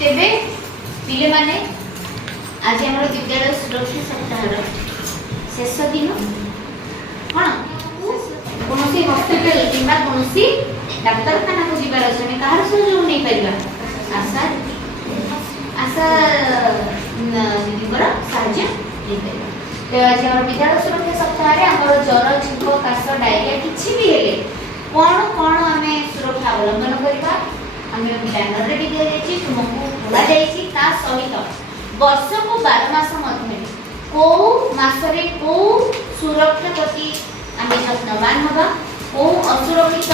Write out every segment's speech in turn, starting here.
तेबे पिले माने आज आम विद्यालय सुरक्षा सप्ताह शेष दिन कौन कौन हस्पिटाल कि डाक्तरखाना को जीवार अच्छे कहार सहयोग नहीं पार आशा आशा दीदी साहाଯ୍य तो आज आम विद्यालय सुरक्षा सप्ताह आम ज्वर छींक काश डायरिया किसी भी हेले कौन कौन आम सुरक्षा अवलंबन करवा आम बैनर भी दी तुमको कहुला सहित वर्ष को 12 मास मध्य को मासरे को सुरक्षा प्रति आम यत्नवान हवा को असुरक्षित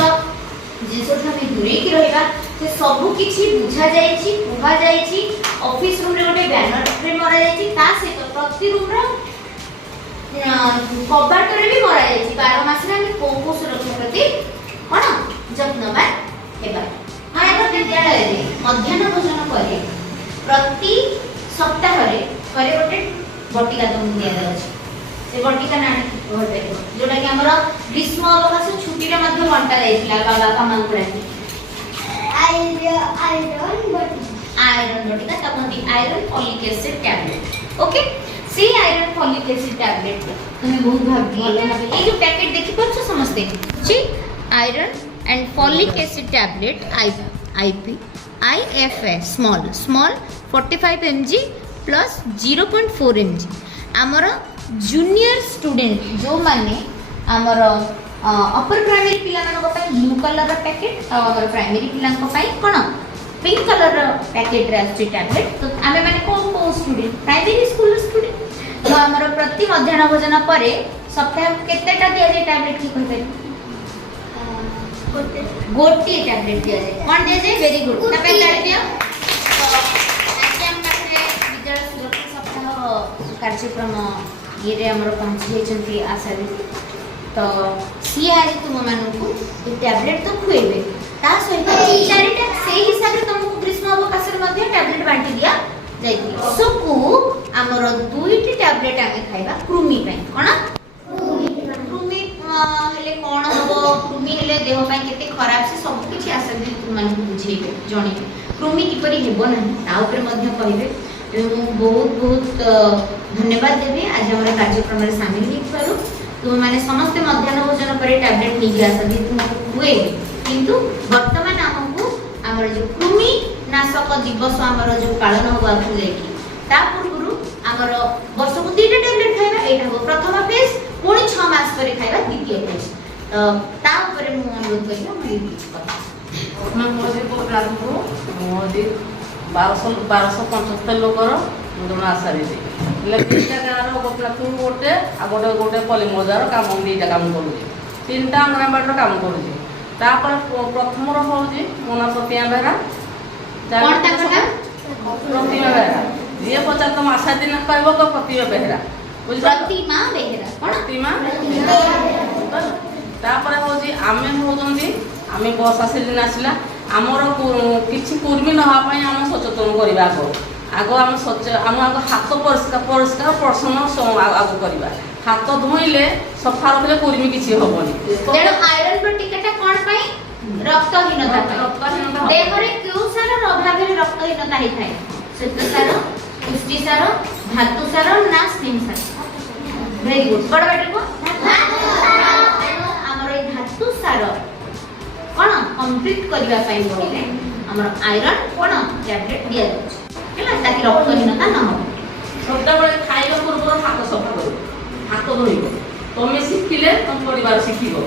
जिनस आम दूरे रहा से सबू किसी बुझा कहुई ऑफिस रूम रे गोटे बैनर मरा सहित प्रति रूम कबाट भी मरा 12 मास को सुरक्षा प्रति कौन यत्नवान होगा विद्यालय मध्याह्न भोजन पर प्रति सप्ताह थे गोटे बटिका तुमको दि जाए से बटिका ना जोटा कि आमर ग्रीष्म अवकाश छुट्टी में बंटा जाइए बाबा माँ को आयरन बटिका तक कहते iron folic acid tablet okay से आयरन फॉलिक एसिड टैबलेट तुम्हें बहुत भाग ये जो पैकेट देखि पाछो समझते जी iron and folic acid tablet IP IFS small 45 mg plus 0.4 mg आमर जूनियर स्टूडेंट जो माने आमर अपर प्राइमरी पिला मानको पय ब्लू कलर रा पैकेट और आमर प्राइमरी पिला को पय कोन पिंक कलर रा पैकेट रे आछि टैबलेट तो आमे माने को स्टूडेंट प्राइमरी स्कूल स्टूडेंट तो आमर प्रति मध्याह्न भोजन परे सप्ताह केतेटा दिया जे टैबलेट की कहते गोटी टैबलेट दिया जाए कौन दिया जाए वेरी गुड ना पहले गाड़ी दिया तो आज हम पाखरे विद्यालय सुरक्षा सप्ताह कार्यक्रम ये रे हमर पहुंची जेचंती आशा दीदी तो सी आज तुम मानकू ये टैबलेट तो खुएबे ता सहित चारिटा से हिसाब रे तुमको ग्रीष्म अवकाश रे मध्ये टैबलेट बांटी दिया जाइती सबको हमर दुईटी टैबलेट आमे खाइबा कृमि पय कोन कृमि हेले कोन हबो कृमि हेले देह पय केते खराब से सब किछि आशा दीदी तुम मानकू बुझेबे जणेबे कृमि किपरि हेबो नाही ता ऊपर मध्ये कहिबे बहुत बहुत धन्यवाद देवी आज हमारे कार्यक्रम में शामिल हो तुम मैंने समस्त मध्याह्न भोजन पर टैबलेट नहीं आस तुमको हुए किंतु वर्तमान आमको आमर जो कृमि नाशक दिवस आमर जो पालन हम आगे जाकि पूर्व आमर वर्ष को 2टा टैबलेट खाइबा एटा हो प्रथम फेज पुणी 6 मास पर खाइबा द्वितीय फेज तो ता ऊपर मु अनुरोध करिया मैं किछ मैं मोजे प्रोग्राम को मोदी 1275 लोकर जन आशा दीदी दुईटा गाँव गोटे तू गोटे आ गोटे गोटे पलिमजार कम दुईटा कम कर 3टा अंगनवाड़ी कम कर प्रथम हूँ मो ना प्रतिमा बेहरा प्रतिमा बेहरा जी पचार तुम आशा दिन कह तो प्रतिमा बेहरा प्रतिमा बेहरा प्रतिमा तापर हूँ आम होती आम बस आस दिन आसला आमर किसी कुर्मी नापी आम सचेतन करवा आग आम आग हाथ परिष्कार पर्सन आग करवा हाथ धोइले सफा रखले कुर्मी किसी हेनी तेणु आयरन बटिकाटा कौन पाई रक्तहीनता देह रे क्यों सार अभाव रे रक्तहीनता ही थाए श्वेत सार पुष्टि सार धातु सार ना स्नेह सार वेरी गुड बड़ बेटे को हमर ए धातु सार कौन कंप्लीट करबा पई बोले हमर आयरन कौन टैबलेट दिया जाउछ हैला ताकि रक्तहीनता न हो सबटा बळे खाइबा पूर्व हाथ सफा करो हाथ धोइबो तमे शिखिले तुम परिवार शिखिबो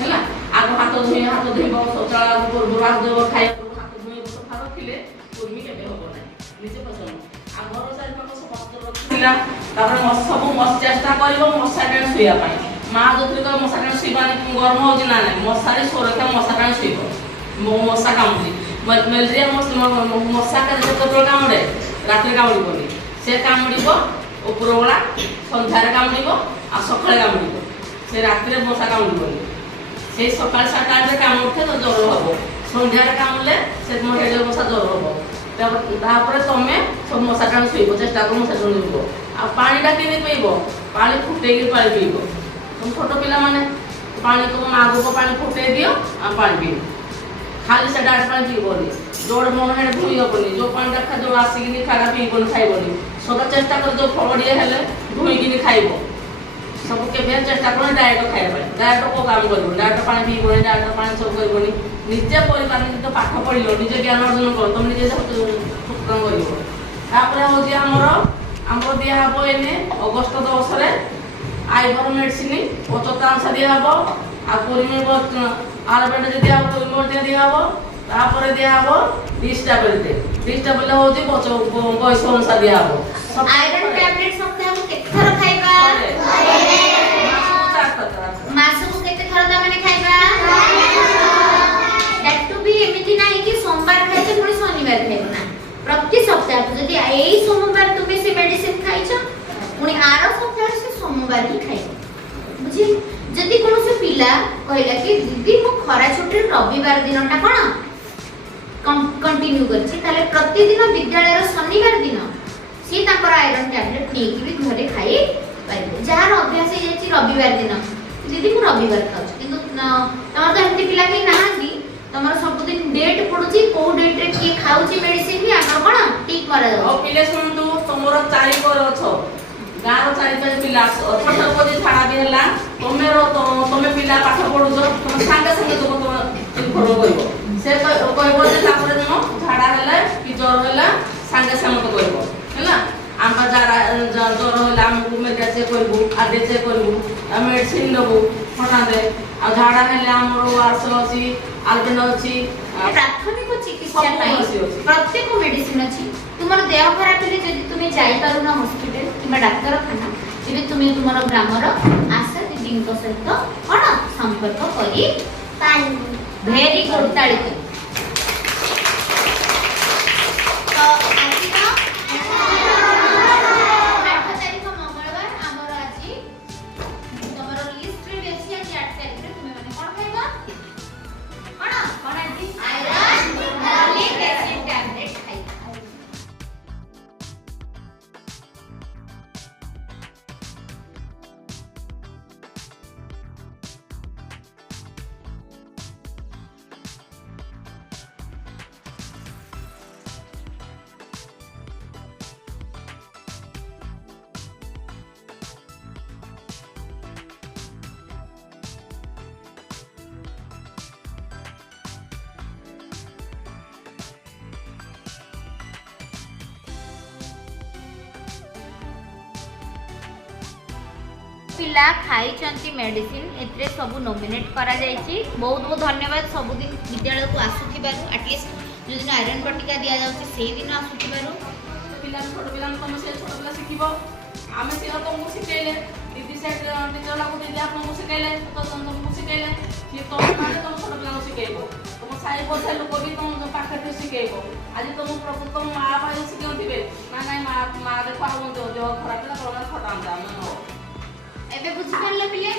हैला आग हाथ धोइबो शौचालय पूर्व हाथ धोइबो खाइबा हाथ धोइबो सफा रखिले कुर्मी केबे होबो नै निजे पसंद आगर सारी पाक समस्त रखिला तापर सब मस चेष्टा करबो मशा टाण सुइया पाई माँ जो कह मशा टाण सुइबा गरम हो ना ना मशारे सुरक्षा मशा टाण सुइब मशा कामुड़ी मेलेरिया मशा केतବେଳେ कामुड़े रात कामुड़ी से कामुड़ उपरबेला सन्धार कामुड़ आ सकाଳେ कामुड़ से रात मशा कामुड़ से सकाल 7-8 कामुड़े तो ज्वर हम सन्धार कामुड़े से मशा ज्वर हम तमें सब मशा टाण शुब चेष्टा कर मशा टाण शुब आ पाटा कि पीब पा फुटे पा पीब तुम छोट पिला माने पानी तुम माँ को पानी फुटे दियो आ पानी पीब ଖାଲି ସେ ଡାଇରେକ୍ଟ ପାଣି ପିଇବନି, ଯୋଉଠି ମନ ହେଲେ ଧୋଇ ହବନି, ଯୋଉ ପାଣିଟା ଯୋଉ ଆସିକିନି ଖାଇବା ପିଇବନି ଖାଇବନି, ସଦା ଚେଷ୍ଟା କରି ଯୋଉ ଫଳ ଟିକେ ହେଲେ ଧୋଇକିନି ଖାଇବ। ସବୁ କେବେ ଚେଷ୍ଟା କର ଡାଇରେକ୍ଟ ଖାଇବା ପାଇଁ, ଡାଇରେକ୍ଟ କୋଉ କାମ କରିବନି, ଡାଇରେକ୍ଟ ପାଣି ପିଇବନି, ଡାଇରେକ୍ଟ ପାଣି ସବୁ କରିବନି। ନିଜେ ପରିବାର ନିଜେ ପାଠ ପଢିଲ, ନିଜେ ଜ୍ଞାନ ଅର୍ଜନ କର, ତମେ ନିଜେ ସଚେତନ କରିବ। ତାପରେ ହଉଛି ଆମର ଦିଆହବ ଏଇନେ ଅଗଷ୍ଟ 10ରେ ଆଇଭର ମେଡିସିନ 75 ଦିଆହବ, ଆଉ ପରିମଳ ଆଲବେଣ୍ଡ ଦିଆହବ, ପରିମଳ ଦିଆହବ। ତାପରେ ଦିଆହବ ଡିଷ୍ଟାବେଲ ହଉଛି ବୟସ ଅନୁସାରେ ଦିଆହବ। ଆଇରନ୍ ଟ୍ୟାବଲେଟ୍ ସପ୍ତାହକୁ କେତେ ଥର ଖାଇବା? ମାସକୁ କେତେ ଥର ତମେ ଖାଇବା? that to be ଏମିତି ନାହିଁ କି ସୋମବାର ଖାଇଛ ପୁଣି ଶନିବାର ଖାଇବ ନା, ପ୍ରତି ସପ୍ତାହକୁ ଯଦି ଏଇ ସୋମବାର ତୁମେ ସେ ମେଡିସିନ ଖାଇଛ ପୁଣି ଆର ସପ୍ତାହରେ ସେ ସୋମବାର ହିଁ ଖାଇବ, ବୁଝିଲ? ଯଦି କୌଣସି ପିଲା କହିଲା କି ଦିଦି ମୁଁ ଖରା ଛୁଟିରେ ରବିବାର ଦିନଟା କଣ कंटिन्यू करछि, ताले प्रतिदिन विद्यालय शनिवार दिन सी ताकर आयरन टैबलेट नेकी भी घरे खाई पाइबे। जहार अभ्यास हे जाछि रविवार दिन दीदी मु रविवार खाउछ, किंतु तमर तो एंती पिला के नाहांती, तमर सब दिन डेट पडुछि को डेट रे की खाउछि मेडिसिन भी आकर कोन ठीक करा जाउ। ओ पिले सुनतु तमरो चारि पर अछो गारो चारि पर पिला अछो कोजी छाड़ा भी हला तमे पिला पाठ पढुछो तम संगे संगे तो इन्फॉर्म करबो से कहबो जे तापरे जनो झाड़ा हला कि ज्वर हला संगे संगे तो कहबो हला। आम जारा ज्वर हला हम मेडिका चेक करबो, आगे चेक करबो, मेडिसिन दबो फटा दे, आ झाड़ा हला हमरो वारस अछि, आलबेंड अछि, प्राथमिक चिकित्सा ପାଇଁ प्रत्येक मेडिसिन अछि। तुमर देह खराब हेले जदि तुमे जाई पारु ना हॉस्पिटल किबा डाक्तरखाना, तेबे तुमे तुमर ग्रामर आशा दीदीଙ୍କ सहित कोन संपर्क करी पारु। वेरी गुड ताली। तो आज का 8 तारिख मंगलवार हमर आज तुमर लिस्ट रे बेसी आज 8 तारिख रे तुमे माने कोन खाइबा कोन कोन आज आयरन फॉलिक एसिड टैबलेट खाइबा। पिला खाई मेडिसिन एतरे सब नॉमिनेट करा जायछि। बहुत बहुत धन्यवाद सबुदिन विद्यालय को आसुथिबारु, एटलिस्ट जो दिन आयरन बटिका दिया जाउछि सेही दिन आसुथिबारु। पिला छोट पिला तुम से छोट पिला शिखिबो, आमे से तुमको शिखेले दीदी से टीचर लागो दीदी आपको शिखेले तो तुमको शिखेले कि तुम माने तुम छोट पिला शिखेबो, तुम साई बोथे लोक भी तुम पाखे से शिखेबो। आज तुम तुम मां भाई शिखेउथिबे ना नहीं मां देखो आ जो खराब पिला कोना खटाम जा मन हो। एबे बुझि पारले पिले